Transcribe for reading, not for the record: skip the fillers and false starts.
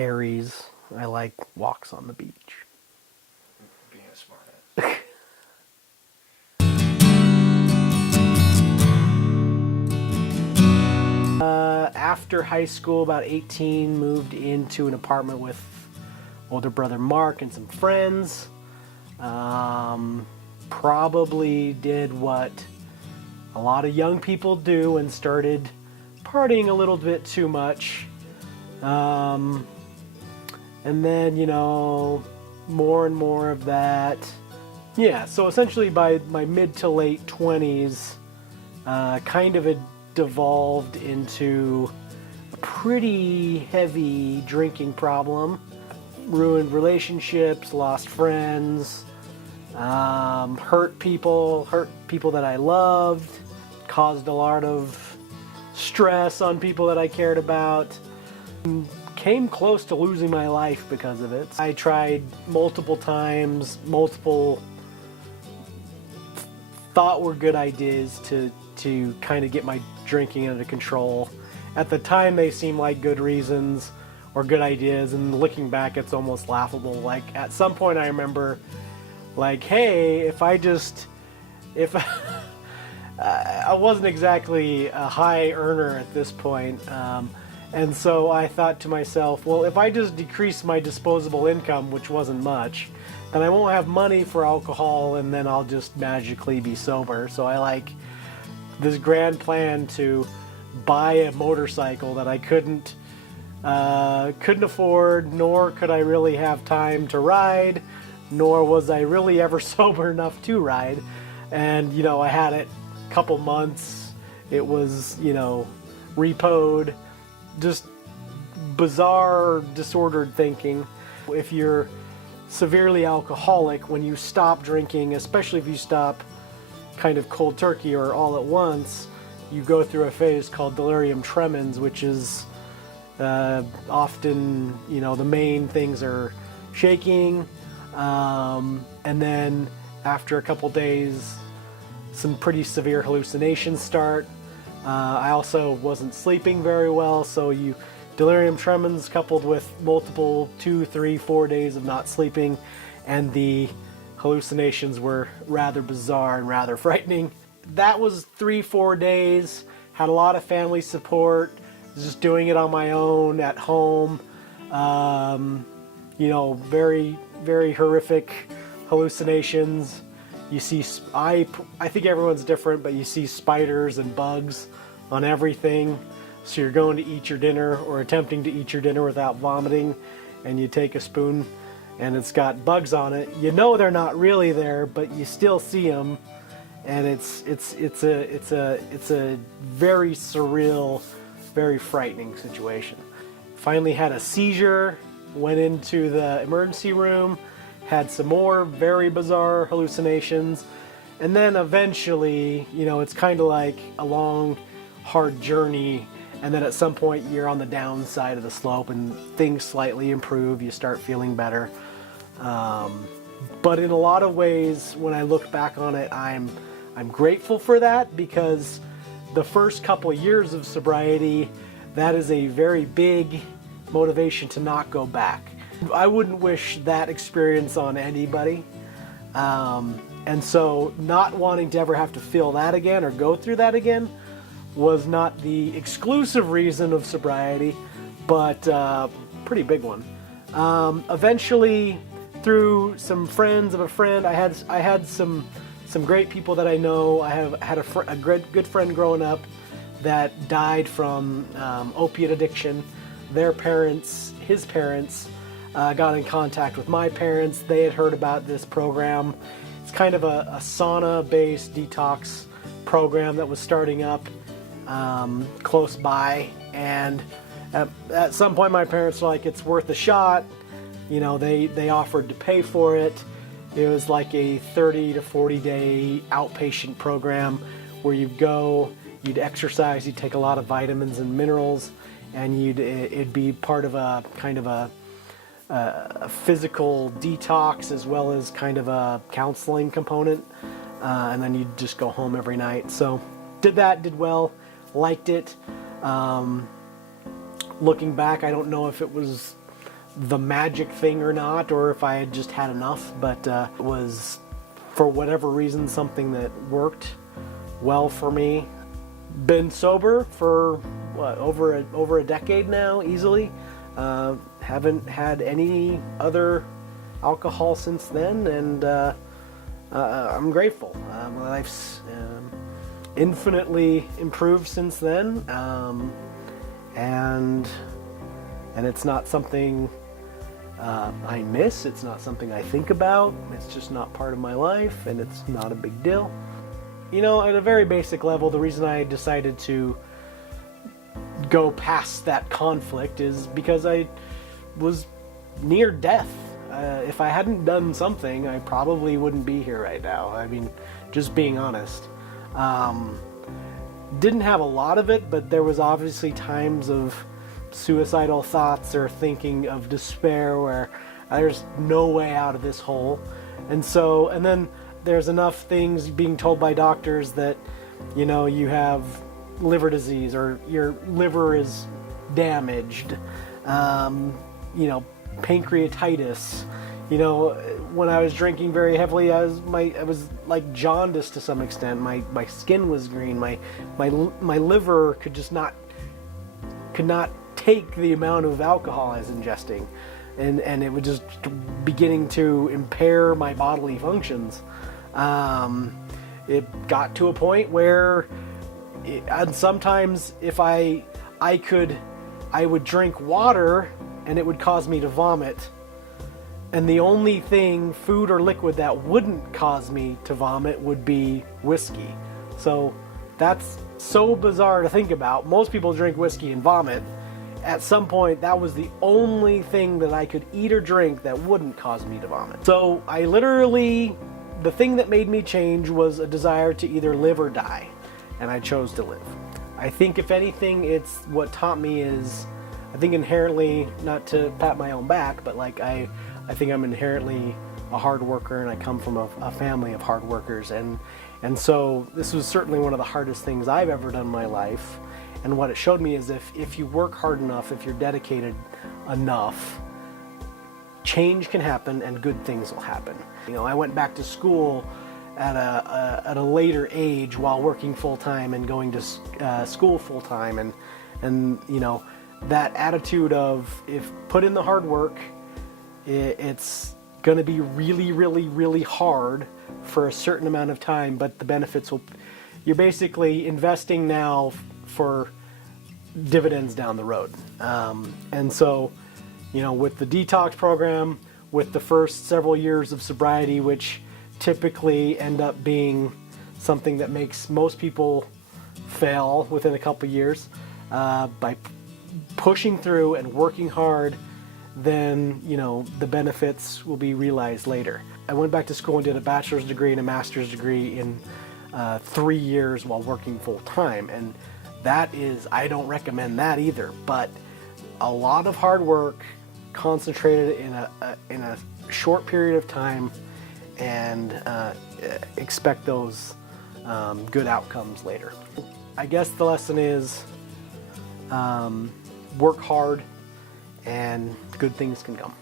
Aries. I like walks on the beach. Being a smartass. After high school, about 18, moved into an apartment with older brother Mark and some friends. Probably did what a lot of young people do and started partying a little bit too much. And then, more and more of that. Yeah, so essentially by my mid to late 20s, kind of had devolved into a pretty heavy drinking problem. Ruined relationships, lost friends, hurt people that I loved, caused a lot of stress on people that I cared about. Came close to losing my life because of it. I tried multiple times, multiple thought were good ideas to kind of get my drinking under control. At the time they seemed like good reasons or good ideas, and looking back it's almost laughable. Like at some point I remember like, hey, if I wasn't exactly a high earner at this point, and so I thought to myself, well, if I just decrease my disposable income, which wasn't much, then I won't have money for alcohol, and then I'll just magically be sober. So I like this grand plan to buy a motorcycle that I couldn't afford, nor could I really have time to ride, nor was I really ever sober enough to ride. And, I had it a couple months. It was, repoed. Just bizarre, disordered thinking. If you're severely alcoholic, when you stop drinking, especially if you stop kind of cold turkey or all at once, you go through a phase called delirium tremens, which is often, the main things are shaking, and then after a couple days, some pretty severe hallucinations start. I also wasn't sleeping very well, so delirium tremens coupled with multiple 2, 3, 4 days of not sleeping, and the hallucinations were rather bizarre and rather frightening. That was 3, 4 days. Had a lot of family support. Just doing it on my own at home. Very, very horrific hallucinations. You see, I think everyone's different, but you see spiders and bugs on everything. So you're going to eat your dinner or attempting to eat your dinner without vomiting, and you take a spoon and it's got bugs on it. They're not really there, but you still see them, and it's a very surreal, very frightening situation. Finally had a seizure, went into the emergency room, had some more very bizarre hallucinations, and then eventually, it's kind of like a long, hard journey, and then at some point you're on the downside of the slope and things slightly improve, you start feeling better. But in a lot of ways, when I look back on it, I'm grateful for that, because the first couple of years of sobriety, that is a very big motivation to not go back. I wouldn't wish that experience on anybody. And so not wanting to ever have to feel that again or go through that again was not the exclusive reason of sobriety, but pretty big one. Eventually, through some friends of a friend, I had some great people that I know. I had a good friend growing up that died from opiate addiction. His parents, got in contact with my parents. They had heard about this program. It's kind of a sauna-based detox program that was starting up close by, and at some point my parents were like, it's worth a shot. They offered to pay for it. It was like a 30 to 40 day outpatient program where you'd exercise, you'd take a lot of vitamins and minerals, and it'd be part of a kind of a physical detox as well as kind of a counseling component, and then you'd just go home every night. So did well, liked it. Looking back, I don't know if it was the magic thing or not, or if I had just had enough, but it was, for whatever reason, something that worked well for me. Been sober for what, over a decade now, easily. Haven't had any other alcohol since then, and I'm grateful. My life's infinitely improved since then, and it's not something I miss. It's not something I think about. It's just not part of my life, and it's not a big deal. You know, at a very basic level, the reason I decided to go past that conflict is because I was near death. If I hadn't done something, I probably wouldn't be here right now. I mean, just being honest. Didn't have a lot of it, but there was obviously times of suicidal thoughts or thinking of despair where there's no way out of this hole. And then there's enough things being told by doctors that, you know, you have liver disease or your liver is damaged, you know, pancreatitis. You know, when I was drinking very heavily, I was like jaundiced to some extent. My skin was green. My liver could not take the amount of alcohol I was ingesting, and it was just beginning to impair my bodily functions. It got to a point where, and sometimes if I would drink water and it would cause me to vomit. And the only thing, food or liquid, that wouldn't cause me to vomit would be whiskey. So that's so bizarre to think about. Most people drink whiskey and vomit. At some point, that was the only thing that I could eat or drink that wouldn't cause me to vomit. So I literally, the thing that made me change was a desire to either live or die. And I chose to live. I think if anything, it's what taught me is, I think inherently, not to pat my own back, but like I think I'm inherently a hard worker, and I come from a family of hard workers, and so this was certainly one of the hardest things I've ever done in my life. And what it showed me is if you work hard enough, if you're dedicated enough, change can happen and good things will happen. You know, I went back to school at a later age while working full time and going to school full time, and you know, that attitude of, if put in the hard work, it's going to be really, really, really hard for a certain amount of time, but the benefits will, you're basically investing now for dividends down the road. And so, you know, with the detox program, with the first several years of sobriety, which typically end up being something that makes most people fail within a couple years, by pushing through and working hard, then, you know, the benefits will be realized later. I went back to school and did a bachelor's degree and a master's degree in 3 years while working full time, and that is, I don't recommend that either, but a lot of hard work concentrated in a short period of time, and expect those good outcomes later. I guess the lesson is, work hard and good things can come.